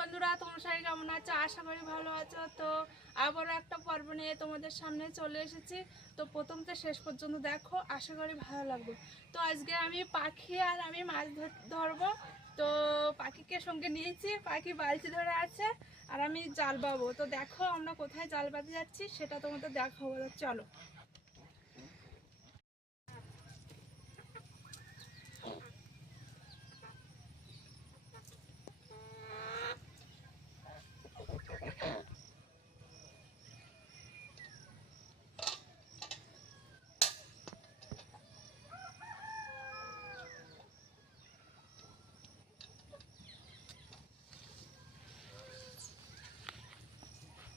বন্ধুরা, তোমার সবাই কেমন আছো? আশা করি ভালো আছো। তো আবারও একটা পর্ব নিয়ে তোমাদের সামনে চলে এসেছি। তো প্রথম থেকে শেষ পর্যন্ত দেখো, আশা করি ভালো লাগবে। তো আজকে আমি পাখি আর আমি মাছ ধর- ধরবো। তো পাখিকে সঙ্গে নিয়েছি, পাখি বালতি ধরে আছে, আর আমি জাল পাবো। তো দেখো আমরা কোথায় জাল পাতে যাচ্ছি, সেটা তোমাদের দেখাবো। তো চলো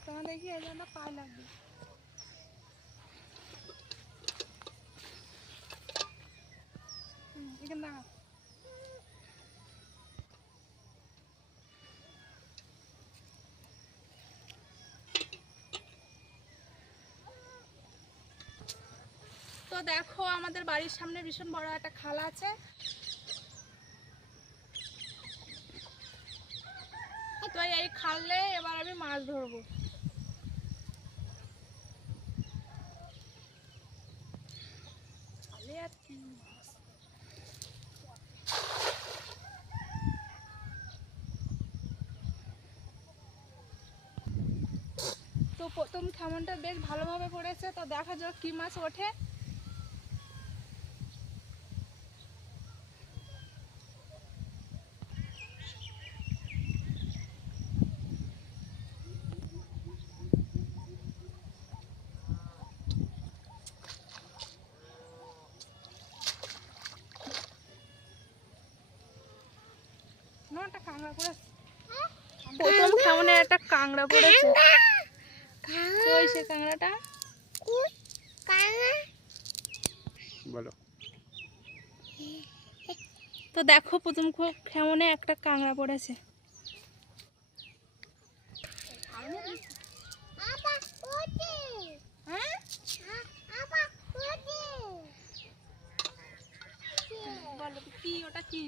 তোমার দেখি এই জন্য পায়ে লাগবে। তো দেখো আমাদের বাড়ির সামনে ভীষণ বড় একটা খাল আছে। তো এই খালে এবার আমি মাছ ধরবো খালে আর কি মাছ? তো খেমনটা বেশ ভালোভাবে পড়েছে তো দেখা যাক কি মাছ ওঠে। না একটা কাঁকড়া পড়েছে। প্রথম খেমনে একটা কাঁকড়া পড়েছে। সে কাঁকড়াটা? বলো। তো দেখো প্রথম খেমনে একটা কাঁকড়া পড়েছে। হ্যাঁ? বলো কি ওটা কি?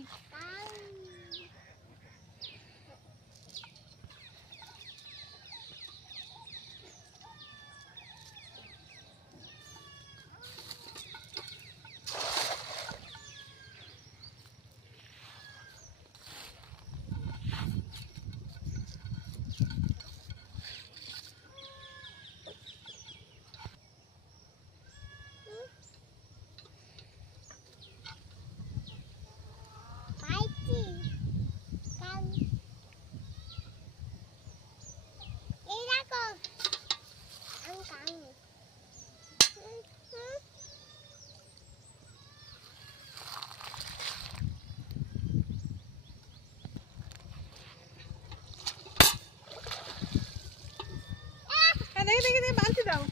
দেখি দেখি দেখি বালতি দাও।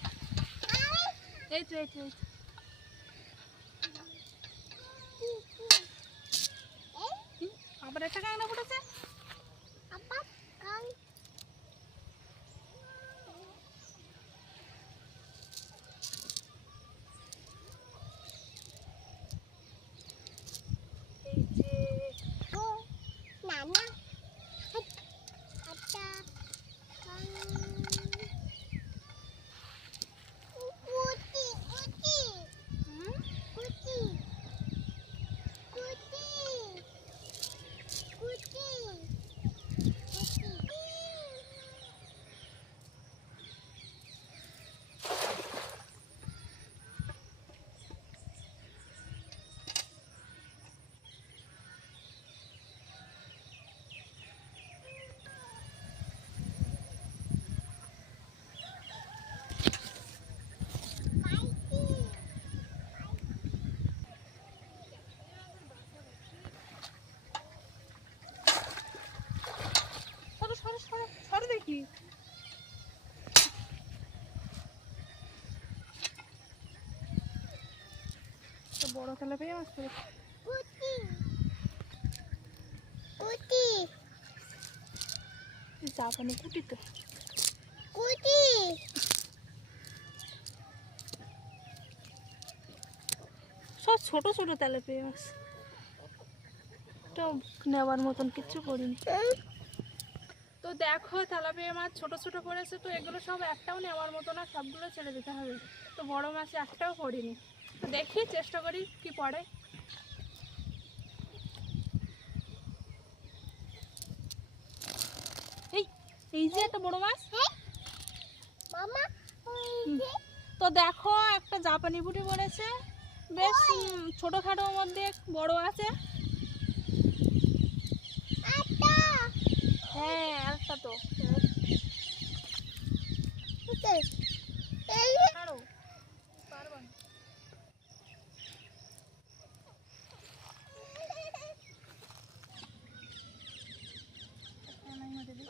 এই তো এই তো আবার একটা কাঁকড়া পড়েছে এই যে হুম, সরো সরো সরো সরো দেখি তো বড় খেলা পেয়ে মাছ পড়েছে জাপানি কুটি তো। কুটি সব ছোট ছোট তেলে পেয়ে মাছ। তো নেওয়ার মতন কিচ্ছু করিনি। তো দেখো তেলাপিয়া মাছ ছোট ছোট পড়েছে তো এগুলো সব একটাও নেওয়ার মতো না সবগুলো ছেড়ে দিতে হবে। তো বড় মাছ একটাও পড়িনি তো দেখি চেষ্টা করি কি পড়ে। এই যে একটা বড় মাছ। তো দেখো একটা জাপানি বুটি পড়েছে বেশ ছোটখাটোর মধ্যে বড় আছে। হ্যাঁ একটা তো এই ছাড়ো পারব না এনাই মধ্যে দিই।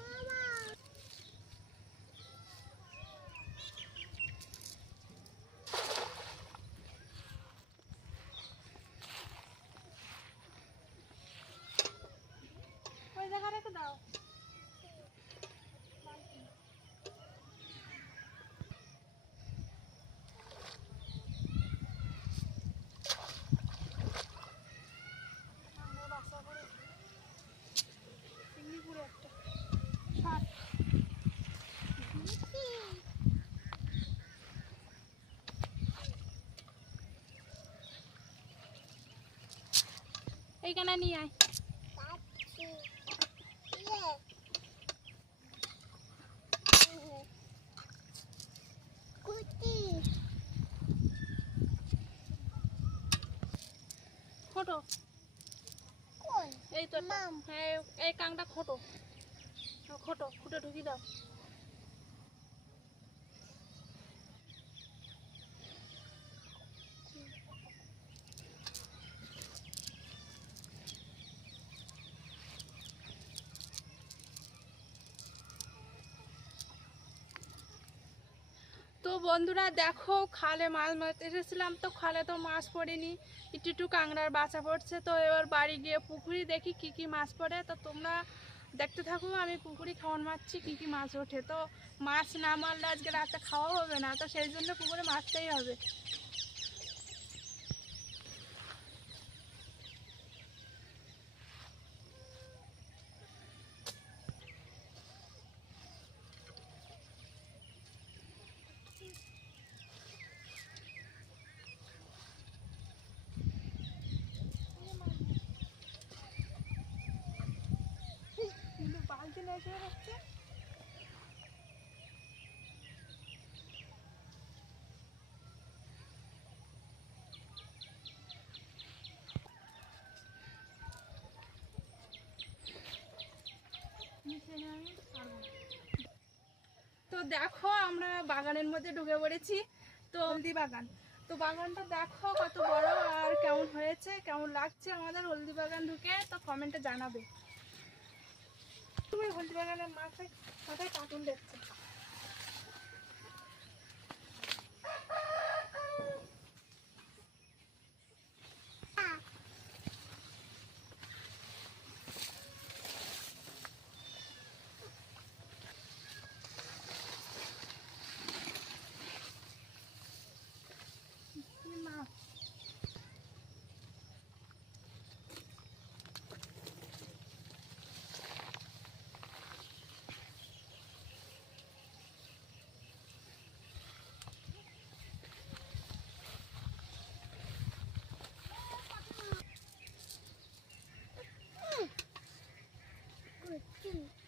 ওই জায়গা রেখে দাও। এইখানে নিয়ে আয় কুটি খোটো এই তো। হ্যাঁ এই কাংটা খোটো। খোটো খুঁটে ঢুকি দাও। বন্ধুরা দেখো, খালে মাছ মারতে এসেছিলাম তো খালে তো মাছ পড়েনি। একটু একটু কাঁকড়ার বাঁচা পড়ছে, তো এবার বাড়ি গিয়ে পুকুরি দেখি কি কি মাছ পড়ে। তো তোমরা দেখতে থাকো, আমি পুকুরি খাওয়ান মারছি, কি কি মাছ ওঠে। তো মাছ না মারলে আজকে রাতে খাওয়া হবে না, তো সেই জন্য পুকুরে মারতেই হবে কিন্তু বালতি লেগে যাচ্ছে নিচে নিয়ে আমি পারব না। তো দেখো আমরা বাগানের মধ্যে ঢুকে পড়েছি। তো হলদি বাগান। তো বাগানটা দেখো কত বড় আর কেমন হয়েছে কেমন লাগছে আমাদের হলদি বাগান ঢুকে? তো কমেন্টে জানাবে। তুমি হলদি বাগানের মাথায় মাথায় কার্টুন দেখছ কি মাছ কুটি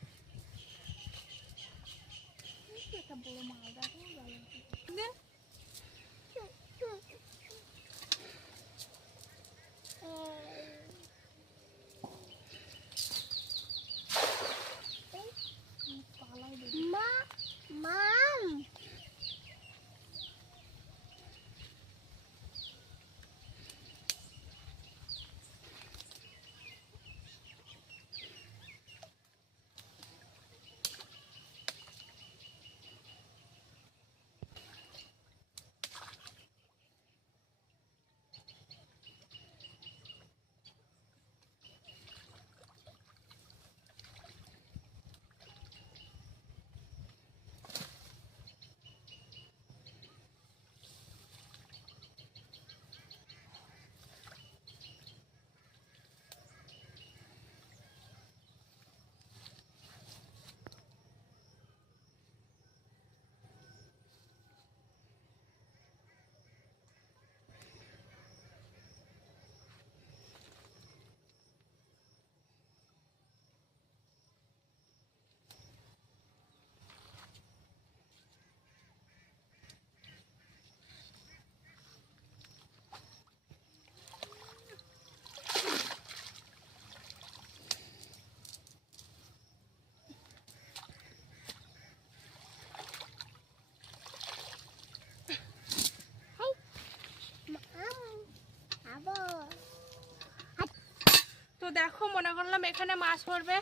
দেখো মনে করলাম এখানে মাছ পড়বে।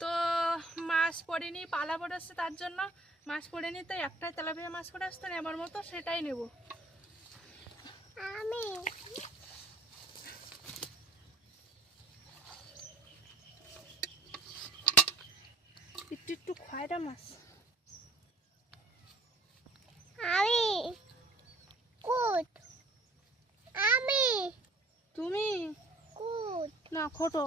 তো মাছ পড়েনি পালা পড়েছে তার জন্য। মাছ পড়েনি তো একটাই তেলাপিয়া মাছ পড়ে আসতো নেবার মতো সেটাই নেব। আমি। একটু একটু খয়রা মাছ। আমি। কুট। আমি। তুমি? না খোটো।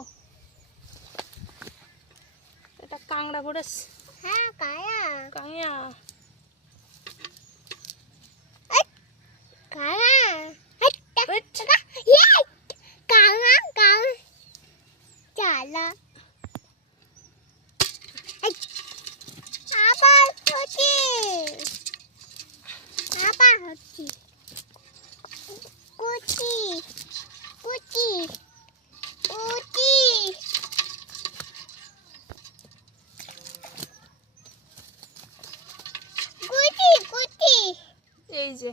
এটা কাংড়া পড়েছে হ্যাঁ কায়া। কাঙিয়া কায়া উইট। ইয়ে কায়া কায়া চালা আবার হচ্ছে আবার হচ্ছে কুচি কুচি কুচি কুচি কুচি এই যে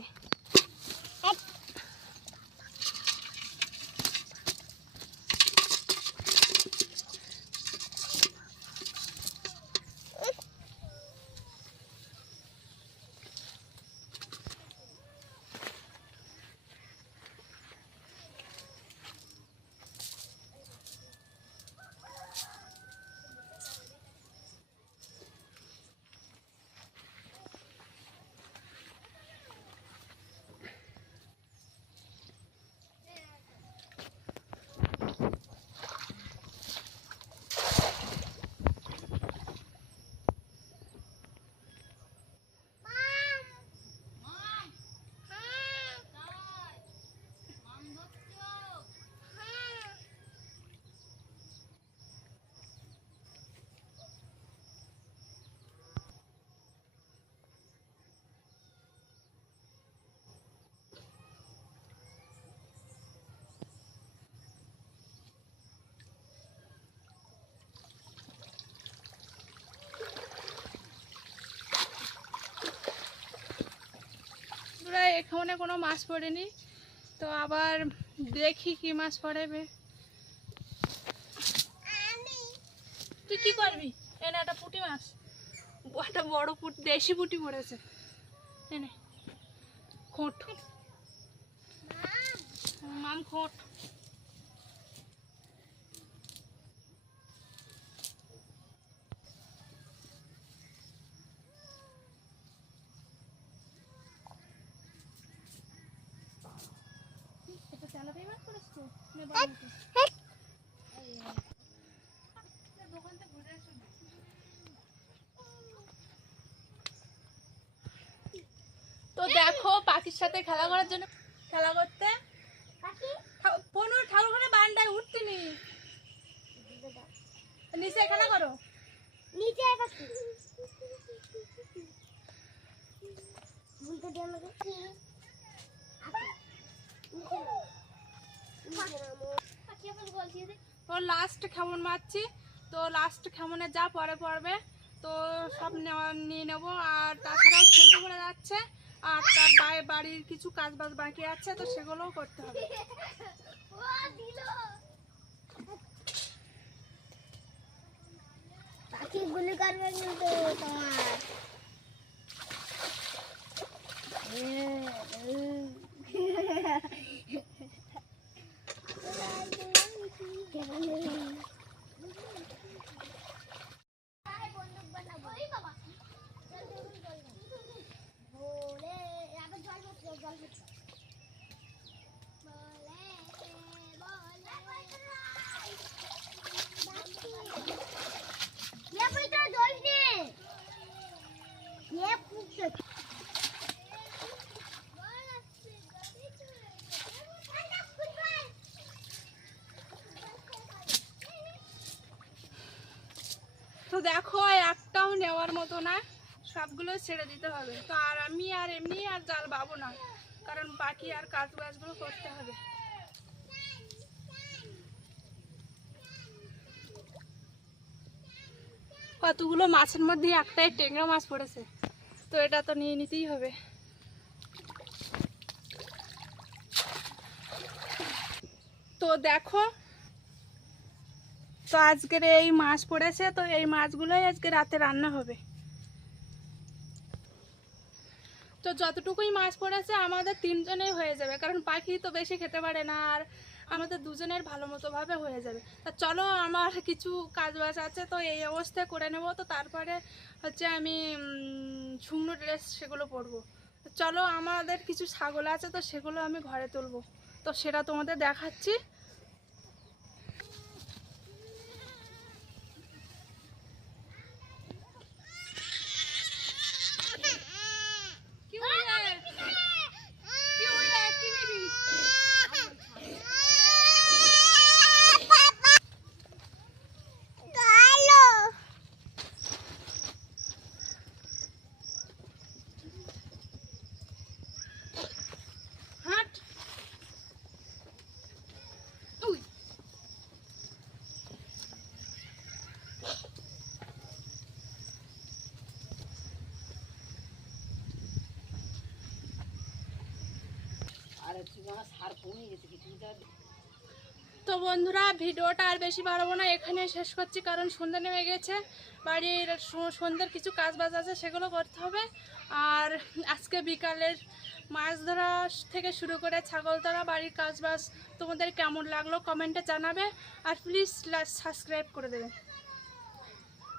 পুরা এখানে কোনো মাছ পড়েনি। তো আবার দেখি কি মাছ পড়েবে। তুই কি করবি? এনে একটা পুটি মাছ। একটা বড় পুটি, দেশি পুটি পড়েছে। এনে খোঁট। মাম, খোঁট এটা তেলাপিয়া মাছ পড়েছে তো দেখো পাখির সাথে খেলা করার জন্য খেলা করতে। কোনো ঠাকুর ঘরে বারান্দায় উঠতিনি নিচে খেলা করো। নিচে আমাকে কি পাখি আপনি বলছি যে তো লাস্ট খেমন মারছি? তো লাস্ট খেমনে যা পরে পড়বে তো সব নেওয়া নিয়ে নেব। আর তাছাড়াও সন্ধ্যে পড়ে যাচ্ছে আর তার বাইরে বাড়ির কিছু কাজ বাজ বাকি আছে তো সেগুলোও করতে হবে। ও দিল পাখি গুলি করবে কিন্তু তোমার। দেখো একটাও নেওয়ার মতো না। সবগুলো ছেড়ে দিতে হবে। তো আর আমি আর এমনি আর জাল পাবো না, কারণ বাকি আর কাজ বাজগুলো করতে হবে। কতগুলো মাছের মধ্যে একটাই টেংরা মাছ পড়েছে, তো এটা তো নিয়ে নিতেই হবে। তো দেখো তো আজকের এই মাছ পড়েছে, তো এই মাছগুলোই আজকে রাতে রান্না হবে। তো যতটুকুই মাছ পড়েছে, আমাদের তিনজনেই হয়ে যাবে, কারণ পাখি তো বেশি খেতে পারে না, আর আমাদের দুজনের ভালো মতো ভাবে হয়ে যাবে। তা চলো, আমার কিছু কাজ বাজ আছে, তো এই অবস্থায় করে নেব, তো তারপরে হচ্ছে আমি শুকনো ড্রেস সেগুলো পরবো। চলো, আমাদের কিছু ছাগল আছে, তো সেগুলো আমি ঘরে তুলবো। তো সেটা তোমাদের দেখাচ্ছি কি হইলে? কি হইলে? কি নিবি? হাঁট উই তো বন্ধুরা, ভিডিওটা আর বেশি বাড়াবো না, এখানে শেষ করছি, কারণ সন্ধ্যা নেমে গেছে। বাড়ির সন্ধ্যের কিছু কাজ বাজ আছে, সেগুলো করতে হবে। আর আজকে বিকালের মাছ ধরা থেকে শুরু করে ছাগল ধরা, বাড়ির কাজ বাজ তোমাদের কেমন লাগল কমেন্টে জানাবে। আর প্লিজ সাবস্ক্রাইব করে দেবে।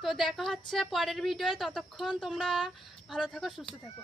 তো দেখা হচ্ছে পরের ভিডিওয়, ততক্ষণ তোমরা ভালো থাকো, সুস্থ থাকো।